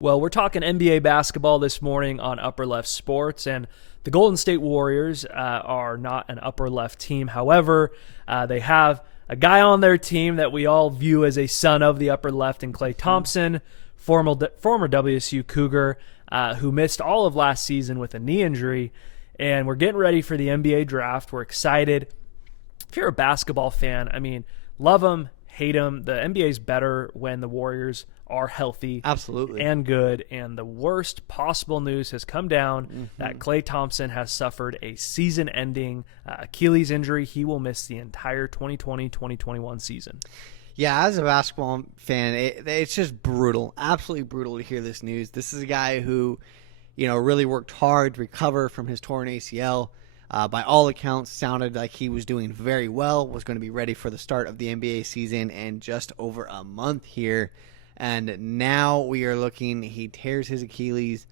Well, we're talking NBA basketball this morning on Upper Left Sports, and the Golden State Warriors are not an upper left team. However, they have a guy on their team that we all view as a son of the upper left in Klay Thompson, former WSU Cougar, who missed all of last season with a knee injury. And we're getting ready for the NBA draft. We're excited. If you're a basketball fan, I mean, love them, hate them. The NBA is better when the Warriors are healthy, absolutely, and good. And the worst possible news has come down that Klay Thompson has suffered a season-ending Achilles injury. He will miss the entire 2020-2021 season. Yeah, as a basketball fan, it's just brutal, absolutely brutal to hear this news. This is a guy who, really worked hard to recover from his torn ACL. By all accounts, sounded like he was doing very well, was going to be ready for the start of the NBA season in just over a month here. And now we are looking, he tears his Achilles.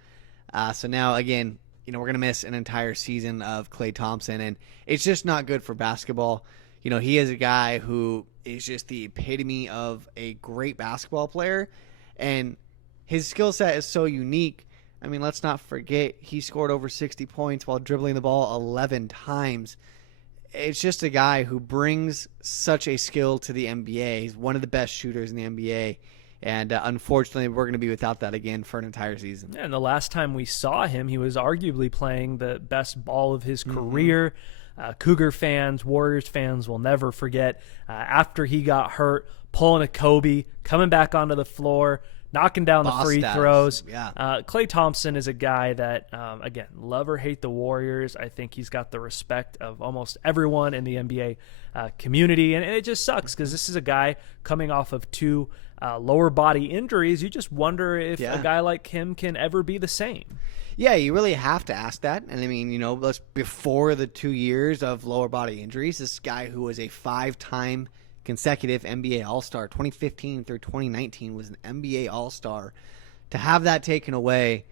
So now, again, we're going to miss an entire season of Klay Thompson. And it's just not good for basketball. He is a guy who is just the epitome of a great basketball player. And his skill set is so unique. I mean, let's not forget, he scored over 60 points while dribbling the ball 11 times. It's just a guy who brings such a skill to the NBA. He's one of the best shooters in the NBA. And unfortunately, we're going to be without that again for an entire season. Yeah, and the last time we saw him, he was arguably playing the best ball of his career. Cougar fans, Warriors fans will never forget after he got hurt, pulling a Kobe, coming back onto the floor, knocking down the free throws. Yeah. Klay Thompson is a guy that, again, love or hate the Warriors. I think he's got the respect of almost everyone in the NBA community. And it just sucks because this is a guy coming off of two lower body injuries. You just wonder if a guy like him can ever be the same. Yeah, you really have to ask that. And I mean, before the 2 years of lower body injuries, this guy who was a 5-time consecutive NBA All-Star, 2015 through 2019 was an NBA All-Star. To have that taken away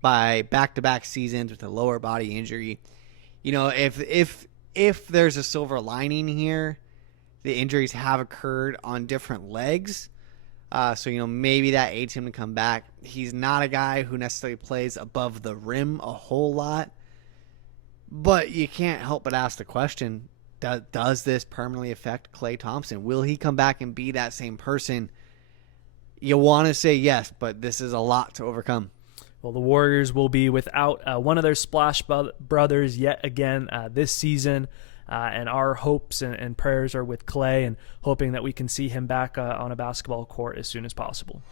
by back-to-back seasons with a lower body injury, if there's a silver lining here, the injuries have occurred on different legs. So maybe that aids him to come back. He's not a guy who necessarily plays above the rim a whole lot. But you can't help but ask the question, does this permanently affect Klay Thompson? Will he come back and be that same person? You want to say yes, but this is a lot to overcome. Well, the Warriors will be without one of their splash brothers yet again this season. And our hopes and prayers are with Klay and hoping that we can see him back on a basketball court as soon as possible.